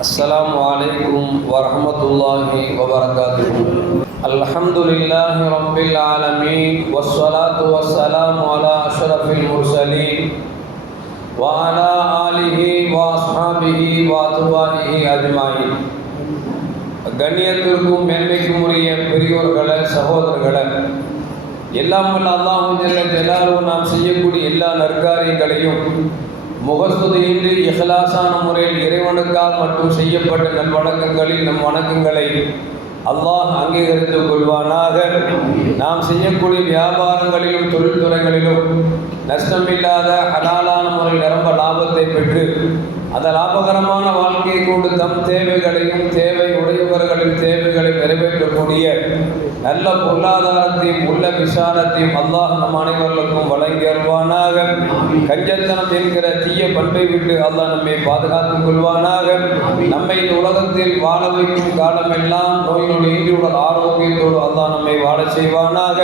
السلام عليكم ورحمة الله وبركاته الحمد لله رب العالمين والصلاة والسلام على أشرف المرسلين وعلى آله وأصحابه وأتباعه أجمعين கண்ணியத்திற்கும் மேன்மைக்கும் உரிய பெரியோர்களே சகோதரர்களே எல்லாம் வல்ல அல்லாஹு ஜல்ல ஜலாலும் நாம் செய்யக்கூடிய எல்லா நற்காரியங்களையும் முகஸ்துதியின்றி இஹ்லாசான முறையில் இறைவனுக்காக மட்டும் செய்யப்பட்ட நல்வணக்கங்களில் நம் வணக்கங்களை அல்லாஹ் அங்கீகரித்துக் கொள்வானாக. நாம் செய்யக்கூடிய வியாபாரங்களிலும் தொழில்துறைகளிலும் நஷ்டமில்லாத ஹலாலான முறையில் நிரம்ப லாபத்தை பெற்று அந்த லாபகரமான வாழ்க்கையை கொண்டு தம் தேவைகளையும் தேவை உடையவர்களின் தேவைகளை நிறைவேற்றக்கூடிய நல்ல பொருளாதாரத்தையும் உள்ள விசாலத்தையும் அல்லாஹ் நம் அனைவர்களுக்கும் வழங்கி அருள்வானாக. கஞ்சத்தனம் என்கிற தீய பண்பை விட்டு அல்லாஹ் நம்மை பாதுகாத்துக் கொள்வானாக. நம்மை இந்த உலகத்தில் வாழ வைக்கும் காலமெல்லாம் நோய் நொடி இன்றியுடன் ஆரோக்கியத்தோடு அல்லாஹ் நம்மை வாழச் செய்வானாக.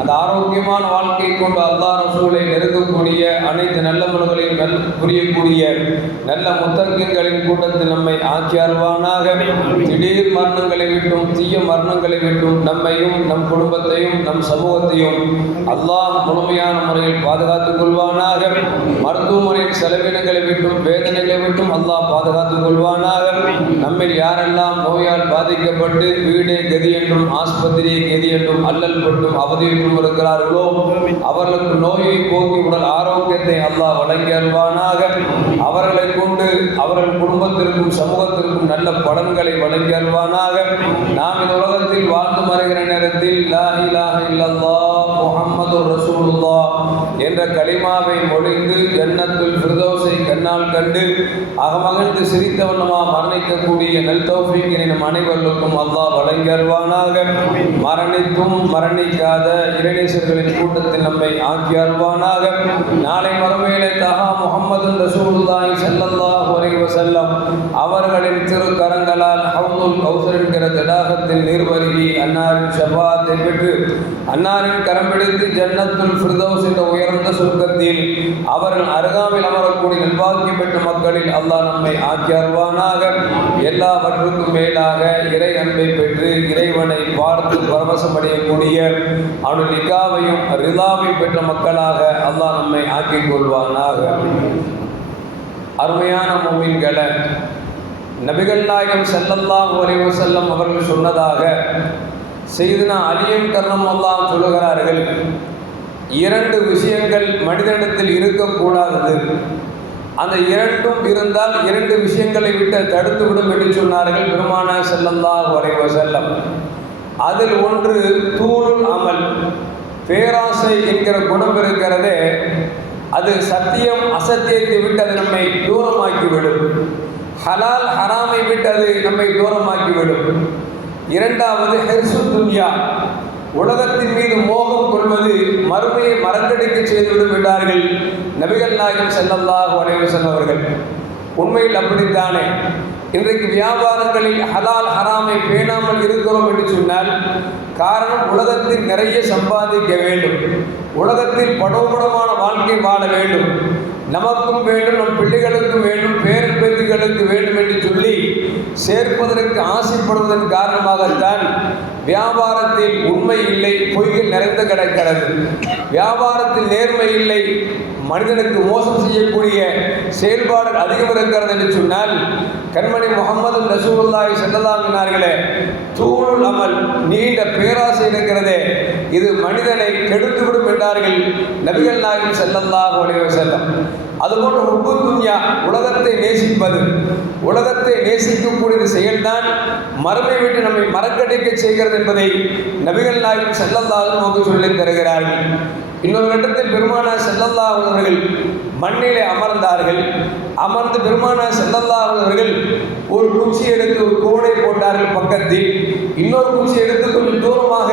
அந்த ஆரோக்கியமான வாழ்க்கையை கொண்டு அல்லாஹ் ரசூலை நெருங்கக்கூடிய அனைத்து நல்ல மனங்களையும் நல் புரியக்கூடிய நல்ல நல்ல முத்தர்க்கங்களின் கூட்டத்தில் நம்மை ஆக்கி அருள்வானாக திடீர் மரணங்களை விட்டும் தீய மரணங்களை விட்டும் நம்மையும் நம் குடும்பத்தையும் நம் சமூகத்தையும் அல்லாஹ் முழுமையான முறையில் பாதுகாத்துக் கொள்வானாக. மருத்துவமனையின் செலவினங்களை விட்டும் வேதனைகளை விட்டும் அல்லாஹ் பாதுகாத்துக் கொள்வானாக. நம்மில் யாரெல்லாம் நோயால் பாதிக்கப்பட்டு வீடு கதி என்றும் ஆஸ்பத்திரி கதி என்றும் அல்லல் பட்டும் அவதியிட்டும் இருக்கிறார்களோ அவர்களுக்கு நோயை போக்கி உடல் ஆரோக்கியத்தை அல்லாஹ் வழங்கி அல்வானாக அவர்களை கொண்டு அவர்கள் குடும்பத்திற்கும் சமூகத்திற்கும் நல்ல பலன்களை வழங்கி அல்வானாக. நாம் இந்த உலகத்தில் வாழ்ந்து மறைகிற நேரத்தில் லா இலாஹ என்ற களிமாவை மொழிந்து ஜன்னத்துல் ஃபிர்தௌஸை கண்ணால் கண்டு அகமகிழ்ந்து சிரித்த வண்ணமா மரணிக்கக்கூடிய நல் தௌஃபீக்கினை நம் அனைவர்களுக்கும் அல்லாஹ் வழங்கி மரணித்தும் மரணிக்காத இறைநேசர்களின் கூட்டத்தில் நம்மை ஆக்கி அல்வானாக. நாளை மறுமையிலே தஹா முகமது ரசூலுல்லாஹி ஸல்லல்லாஹு அலைஹி வஸல்லம் அவர்களின் திருக்கரங்களால் ஹவுதுல் கௌசர் என்கிற தடாகத்தில் நீர்வருகி அன்னாரின் ஷபாத்தை பெற்று அன்னாரின் கரம் பிடித்து ஜன்னத்துல் ஃபிர்தௌஸ் என்ற உயர்ந்த சுருக்கத்தில் அவர்கள் அருகாமையில் அமரக்கூடிய நிர்வாகியம் பெற்ற மக்களில் அல்லாஹ் நம்மை ஆக்கி அருவானாக எல்லாவற்றுக்கும் மேலாக இறை அன்பை பெற்று இறைவனை பார்த்து பரவசம் அடையக்கூடிய அவனுடைய நிகாவையும் ரிதாவையும் பெற்ற மக்களாக அல்லாஹ் நம்மை ஆக்கிக் கொள்வானாக. அருமையான மூமின்களை. நபிகள் நாயகம் ஸல்லல்லாஹு அலைஹி செல்லம் அவர்கள் சொன்னதாக செய்தனா அலியம் கர்ணம் அல்லாஹ் சொல்லுகிறார்கள் இரண்டு விஷயங்கள் மனிதனிடத்தில் இருக்கக்கூடாதது. அந்த இரண்டும் இருந்தால் இரண்டு விஷயங்களை விட்டு தடுத்து விடும் என்று சொன்னார்கள் பெருமான செல்லந்தா வரைவ செல்லம் அதில் ஒன்று தூருல் அமல் பேராசை என்கிற குணம் இருக்கிறதே. அது சத்தியம் அசத்தியத்தை விட்டு அது நம்மை தூரமாக்கிவிடும். ஹலால் ஹராமை விட்டு அது நம்மை தூரமாக்கிவிடும். இரண்டாவது ஹெர்சு துன்யா. உலகத்தின் மீது மோகம் கொள்வது மறுமையை மறந்தடிக்க செய்துவிடும் என்றார்கள் நபிகள் நாயகம் செல்லல்லாக உடைவு அவர்கள். உண்மையில் அப்படித்தானே? இன்றைக்கு வியாபாரங்களில் ஹலால் ஹராமை பேணாமல் இருக்கிறோம் என்று சொன்னால் காரணம் உலகத்தில் நிறைய சம்பாதிக்க வேண்டும். உலகத்தில் படோபடமான வாழ்க்கை வாழ வேண்டும். நமக்கும் வேண்டும் நம் பிள்ளைகளுக்கும் வேண்டும் பேரன் பேத்திகளுக்கு வேண்டும் என்று சொல்லி சேர்ப்பதற்கு ஆசைப்படுவதன் காரணமாகத்தான் வியாபாரத்தில் உண்மை இல்லை பொய்கள் நிறைந்து கிடக்கிறது. வியாபாரத்தில் நேர்மை இல்லை மனிதனுக்கு மோசம் செய்யக்கூடிய செயல்பாடு அதிகம் இருக்கிறது என்று சொன்னால் கண்மணி முகமது ரசூலுல்லாஹி செல்லலாங்கினார்களே தூணுள் அமல் நீண்ட பேராசை இருக்கிறதே இது மனிதனை கெடுத்துவிடும் என்றார்கள் நபிகள் நாயகம் செல்லல்லாஹு செல்லம் அதுபோன்று உப்பு துன்யா உலகத்தை நேசிப்பது. உலகத்தை நேசிக்கக்கூடிய செயல்தான். மரபை விட்டு நம்மை மறக்கடிக்க செய்கிறது என்பதை நபிகள் நாயகம் செல்லல்லாலும் நமக்கு சொல்லித் தருகிறார்கள். இன்னொரு கட்டத்தில் பெருமானா செல்லல்லா அவர்கள் மண்ணிலே அமர்ந்தார்கள். அமர்ந்து பெருமானா செல்லல்லா அவர்கள் ஒரு குச்சி எடுத்து ஒரு கோடை போட்டார்கள் பக்கத்தில். இன்னொரு குச்சி எடுத்து கொஞ்சம் தூரமாக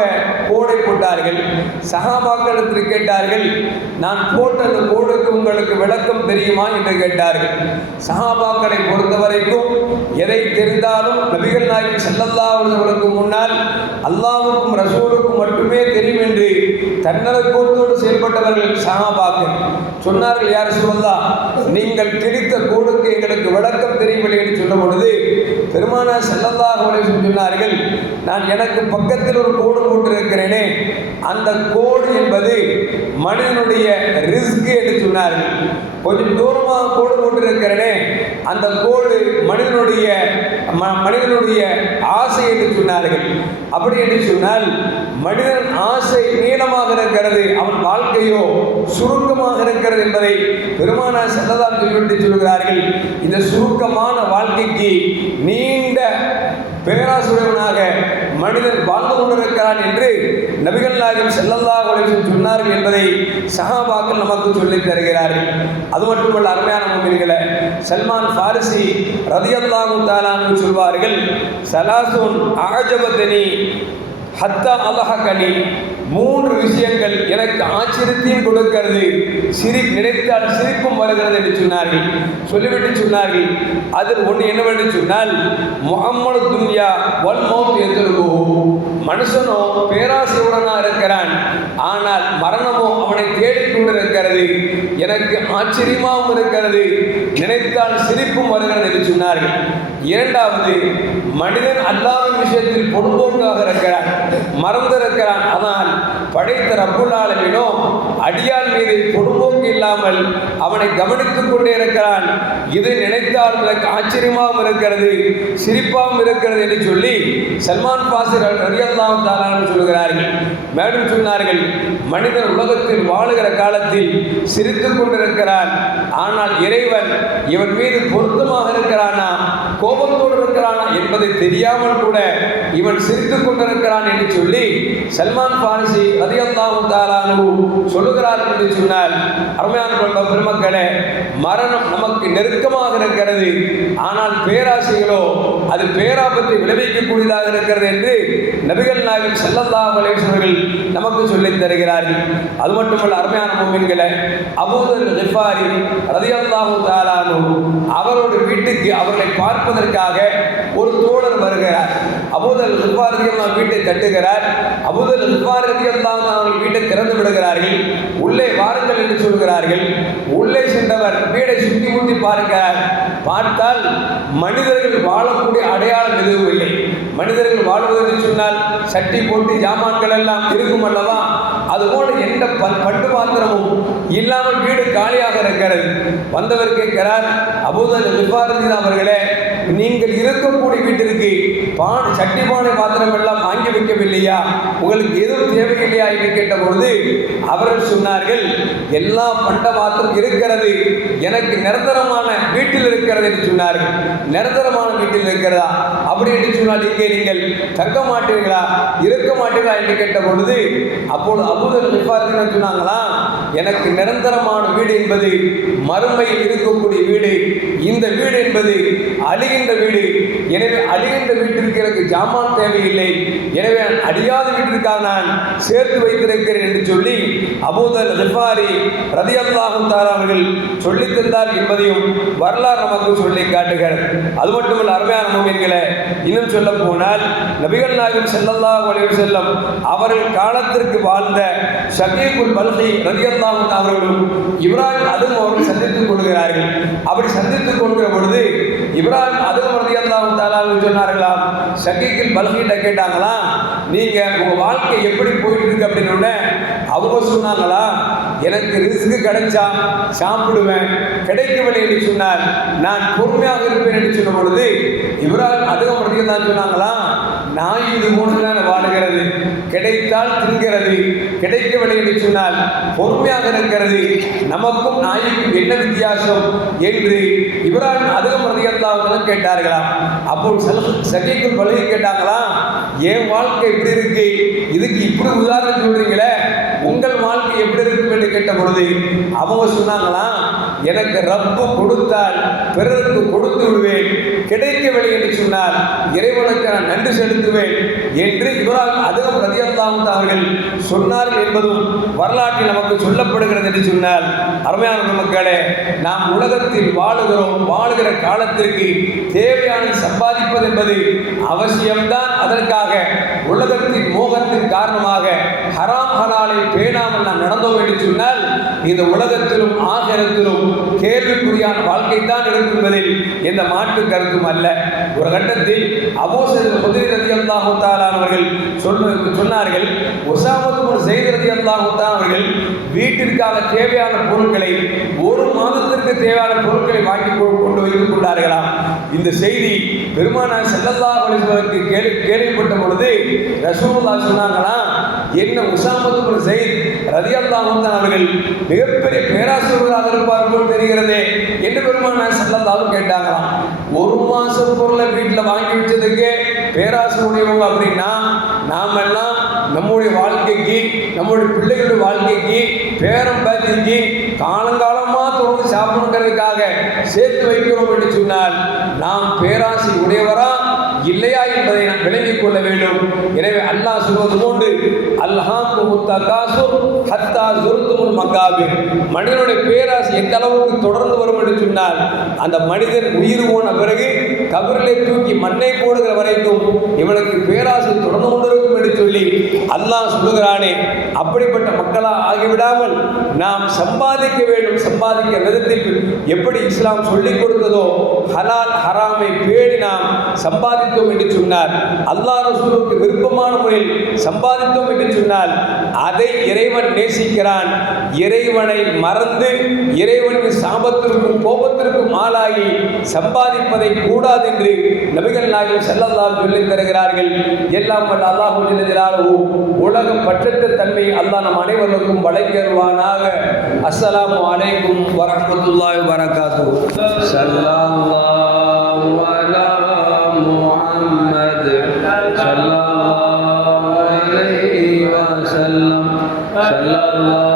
கோடை போட்டார்கள். சகாபாக்களத்தில் கேட்டார்கள் நான் போட்ட அந்த கோடுக்கு உங்களுக்கு விளக்கம் தெரியுமா என்று கேட்டார்கள். சஹாபாக்களை பொறுத்த வரைக்கும் எதை தெரிந்தாலும் நபிகள் நாயகம் ஸல்லல்லாஹு அவர்களுக்கு முன்னால் அல்லாவுக்கும் ரசூலுக்கும் மட்டுமே தெரியும் என்று கோத்தோடு செயல்பட்டவர்கள் சஹாபாக்கள். சொன்னார்கள் யார் சொல்லா நீங்கள் கிழித்த கோடுக்கு எங்களுக்கு விளக்கம் தெரியவில்லை என்று சொல்லும் பொழுது பெருமானா ஸல்லல்லாஹு அலைஹி சொன்னார்கள் நான் எனக்கு பக்கத்தில் ஒரு கோடு போட்டிருக்கிறேனே அந்த கோடு என்பது மனிதனுடைய ரிஸ்க் என்று சொன்னார்கள். கொஞ்சம் தூரமாக கோடு போட்டிருக்கிறனே. அந்த கோடு மனிதனுடைய ம- மனிதனுடைய ஆசை என்று சொன்னார்கள். அப்படி என்று சொன்னால் மனிதன் ஆசை நீளமாக இருக்கிறது அவன் வாழ்க்கையோ சுருக்கமாக இருக்கிறது என்பதை பெருமான செல்லதான் சொல்லிவிட்டு சொல்கிறார்கள். இந்த சுருக்கமான வாழ்க்கைக்கு நீண்ட பேராசுரவனாக மனிதன் வாழ்ந்து கொண்டிருக்கிறான் என்று நபிகள் நாயகம் ஸல்லல்லாஹு அலைஹி சொன்னார்கள் என்பதை சஹாபாக்கள் நமக்கு சொல்லித் தருகிறார்கள். அது மட்டுமல்ல அருமையான முன்னிலைகளை சல்மான் ஃபாரிசி ரதியல்லாஹு தாலான்னு சொல்வார்கள் சலாசுன் ஆஜபத்தனி ஹத்தா அலஹகனி. மூன்று விஷயங்கள் எனக்கு ஆச்சரியத்தையும் கொடுக்கிறது. சிரி நினைத்தால் சிரிப்பும் வருகிறது என்று சொன்னார்கள். சொல்லிவிட்டு சொன்னார்கள் அதில் ஒன்று என்னவென்று சொன்னால் முகம்மது துன்யா வன்மோ மௌத் எதிர்கோ மனுஷனோ பேராசையுடனாக இருக்கிறான். ஆனால் மரணமோ அவனை தேடிக்கொண்டிருக்கிறது எனக்கு ஆச்சரியமாகவும் இருக்கிறது. நினைத்தால் சிரிப்பும் வருகிறது என்று சொன்னார்கள். இரண்டாவது மனிதன் அல்லாத விஷயத்தில் பொதுபோக்காக இருக்கிறான். மறந்திருக்கிறான். ஆனால் படைத்த ரப்புல் ஆலமீனோ அடியான் மீது பொதுபோக்கு இல்லாமல் அவனை கவனித்துக் கொண்டே இருக்கிறான். இது நினைத்தால் எனக்கு ஆச்சரியமாகவும் இருக்கிறது சிரிப்பாகவும் இருக்கிறது என்று சொல்லி சல்மான் பாசர் ரவியல்லாம் தாலான்னு சொல்கிறார்கள் மேலும் சொன்னார்கள் மனிதன் உலகத்தில் வாழுகிற காலத்தில் சிரித்துக் கொண்டிருக்கிறான். ஆனால் இறைவன் இவன் மீது பொருத்தமாக இருக்கிறானா கோபத்தோடு இருக்கிறானா என்பதை தெரியாமல் கூட இவன் சிரித்துக் கொண்டிருக்கிறான் என்று சொல்லி சல்மான் பாரிசி ரதியல்லாஹு தாரானு சொல்லுகிறார் என்று சொன்னால் அருமையான கொண்ட பெருமக்களே மரணம் நமக்கு நெருக்கமாக இருக்கிறது. ஆனால் பேராசைகளோ அது பேராபத்தை விளைவிக்கக்கூடியதாக இருக்கிறது என்று நபிகள் நாயகம் செல்லல்லா அலைஹி நமக்கு சொல்லித் தருகிறார்கள். அது மட்டுமல்ல அருமையான மூமின்களை அபூதல் ரிஃபாரி ரதியல்லாஹு தாலானு அவரோட வீட்டுக்கு அவர்களை பார்ப்பதற்காக ஒரு தோழர் வருகிறார். அபூதல் ரிஃபார் வீட்டை தட்டுகிறார். அபூதல் ரிஃபார் ரதியல்லாஹு அவர்கள் வீட்டை திறந்து விடுகிறார்கள். உள்ளே வாருங்கள் என்று சொல்கிறார்கள். உள்ளே சென்றவர் வீடை சுற்றி முற்றி பார்க்கிறார் பார்த்தால் மனிதர்கள் வாழக்கூடிய அடையாளம் எதுவும் இல்லை. மனிதர்கள் வாழ்வது என்று சொன்னால் சட்டி போட்டு ஜாமான்கள் எல்லாம் இருக்கும் அல்லவா? அதுபோல எந்த பண்டு பாத்திரமும் இல்லாமல் வீடு காலியாக இருக்கிறது. வந்தவர் கேட்கிறார் அபூதல் விபாரதி அவர்களே நீங்கள் இருக்கக்கூடிய வீட்டிற்கு பான் சட்டி பானை பாத்திரம் எல்லாம் வாங்கி வைக்கவில்லையா? உங்களுக்கு எதுவும் தேவையில்லையா என்று கேட்ட பொழுது அவர்கள் சொன்னார்கள் எல்லா பண்ட பாத்திரம் இருக்கிறது. எனக்கு நிரந்தரமான வீட்டில் இருக்கிறது என்று சொன்னார்கள். நிரந்தரமான வீட்டில் இருக்கிறதா? அப்படி என்று சொன்னால் இங்கே நீங்கள் தங்க மாட்டீர்களா? இருக்க மாட்டீர்களா? என்று கேட்ட பொழுது அப்போது அபுதல் நிப்பார்கள் சொன்னாங்களா எனக்கு நிரந்தரமான வீடு என்பது மறுமையில் இருக்கக்கூடிய வீடு. இந்த வீடு என்பது அழிகின்ற வீடு. எனவே அழிகின்ற வீட்டிற்கு எனக்கு ஜாமான் தேவையில்லை. எனவே நான் அழியாத வீட்டிற்காக நான் சேர்த்து வைத்திருக்கிறேன் என்று சொல்லி அபூதல் ரிஃபாரி ரதியல்லாஹும் அவர்கள் சொல்லித் தந்தார் என்பதையும் வரலாறு நமக்கு சொல்லி காட்டுகிறது அது மட்டுமல்ல அருமையான மூமியங்களை இன்னும் சொல்ல போனால் நபிகள் நாயகம் ஸல்லல்லாஹு அலைஹி செல்லும் அவர்கள் காலத்திற்கு வாழ்ந்த ஷகீகுல் பல்கி ரதியல்லாஹு அவர்களும் இப்ராஹிம் அதுவும் அவர்கள் சந்தித்துக் கொள்கிறார்கள். அப்படி சந்தித்துக் கொள்கிற பொழுது இப்ராஹிம் அதுவும் ரதியல்லாஹு தாலான்னு சொன்னார்களாம் சகிக்கில் பல்கிட்ட கேட்டாங்களா? நீங்க உங்க வாழ்க்கை எப்படி போயிட்டு இருக்கு அப்படின்னு உடனே அவங்க சொன்னாங்களா எனக்கு ரிஸ்க்கு கிடைச்சா சாப்பிடுவேன் கிடைக்கவில்லை என்று சொன்னார். நான் பொறுமையாக இருப்பேன் என்று சொன்ன பொழுது இவரால் அதுவும் முடியும் தான் சொன்னாங்களா நான் இது போன்றுதான் வாழுகிறது. கிடைத்தால் தின்கிறது. கிடைக்கவில்லை என்று சொன்னால் பொறுமையாக இருக்கிறது நமக்கும் நாய்க்கும் என்ன வித்தியாசம் என்று இப்ராஹிம் அதுவும் ரதியல்லாஹு கேட்டார்களாம். அப்போது சகிக்கும் பழகி கேட்டாங்களாம் என் வாழ்க்கை எப்படி இருக்கு? இதுக்கு இப்படி உதாரணம் சொல்றீங்களே. உங்கள் வாழ்க்கை எப்படி இருக்கும்? என்று கேட்ட பொழுது அவங்க சொன்னாங்களாம் எனக்கு ரப்பு கொடுத்தால் பிறருக்கு கொடுத்து விடுவேன். கிடைக்கவில்லை என்று சொன்னால் இறைவனுக்கு நான் நன்றி செலுத்துவேன் என்று இவரால் அதுவும் ரதியல்லாஹு அவர்கள் சொன்னார்கள் என்பதும் வரலாற்றில் நமக்கு சொல்லப்படுகிறது என்று சொன்னால் அருமையான மக்களே நாம் உலகத்தில் வாழுகிறோம் வாழுகிற காலத்திற்கு தேவையான சம்பாதிப்பது என்பது அவசியம்தான். அதற்காக உலகத்தின் மோகத்தின் காரணமாக ஹராம் ஹலாலை பேணாமல் நாம் நடந்தோம் என்று சொன்னால் இந்த உலகத்திலும் ஆகரத்திலும் கேள்விக்குரியான வாழ்க்கை தான் இருக்கும் எந்த மாற்று கருத்தும் அல்ல. ஒரு கட்டத்தில் அபோசர் குதிரை ரதி அல்லாஹு அவர்கள் சொன்ன சொன்னார்கள் ஒசாமத்து செய்தி ரதி அல்லாஹு அவர்கள் வீட்டிற்காக தேவையான பொருட்களை ஒரு மாதத்திற்கு தேவையான பொருட்களை வாங்கி கொண்டு வைத்துக் கொண்டார்களாம் இந்த செய்தி பெருமானார் செல்லல்லா அலைஹி கேள்வி கேள்விப்பட்ட பொழுது ரசூலுல்லாஹ் சொன்னாங்களா என்ன உசாமத்து ஒரு செய்தி ரதி அன்ஹு அவர்கள் மிகப்பெரிய பேராசிரியர்களாக இருப்பார்கள் தெரிகிறதே என்று பெருமானார் செல்லல்லாவும் கேட்டாங்களாம் ஒரு மாசம் பொருளை வீட்டில் வாங்கி வச்சதுக்கு பேராசு உடையவங்க அப்படின்னா நாமெல்லாம் நம்முடைய வாழ்க்கைக்கு நம்முடைய பிள்ளைகளுடைய வாழ்க்கைக்கு பேரம் பேத்திக்கு காலங்காலமாக தொடர்ந்து சாப்பிடுங்கிறதுக்காக சேர்த்து வைக்கிறோம் என்று சொன்னால் நாம் பேராசை உடையவரா இல்லையா என்பதை நாம் விளங்கிக் கொள்ள வேண்டும். எனவே அல்லாஹ் சொல்வது போன்று அல்ஹாக்கு முத்தகாசு ஹத்தா ஜுருத்துமுல் மகாபிர். மனிதனுடைய பேராசை எந்த அளவுக்கு தொடர்ந்து வரும் என்று சொன்னால் அந்த மனிதன் உயிர் போன பிறகு கபரிலே தூக்கி மண்ணை போடுகிற வரைக்கும் இவனுக்கு பேராசை தொடர்ந்து கொண்டிருக்கும் என்று சொல்லி அல்லாஹ் சொல்லுகிறானே அப்படிப்பட்ட மக்களாக ஆகிவிடாமல் நாம் சம்பாதிக்க வேண்டும் சம்பாதிக்க விதத்தில் எப்படி இஸ்லாம் சொல்லிக் கொடுத்ததோ ஹலால் ஹராமை பேடி நாம் சம்பாதித்தோம் என்று சொன்னார். அல்லாஹ் ரசூலுக்கு விருப்பமான முறையில் சம்பாதித்தோம் என்று சொன்னால் அதை இறைவன் நேசிக்கிறான். இறைவனை மறந்து இறைவனின் சாபத்திற்கும் கோபத்திற்கும் ஆளாகி சம்பாதிப்பதை கூடாது என்று நபிகள் நாயகம் செல்லல்லாம் சொல்லித் தருகிறார்கள். எல்லாம் வல்ல அல்லாஹ் ஜல்லஜலாலுஹு உலக பற்றற்ற தன்மை அல்லாஹ் நம் அனைவருக்கும் வளைக்கருவானாக அஸ்ஸலாமு அலைக்கும் வரமத்துல்லாஹி வரகாத்து ஸல்லல்லாஹு அலா முஹம்மத் ஸல்லல்லாஹு அலைஹி வஸல்லம். ஸல்லல்லாஹு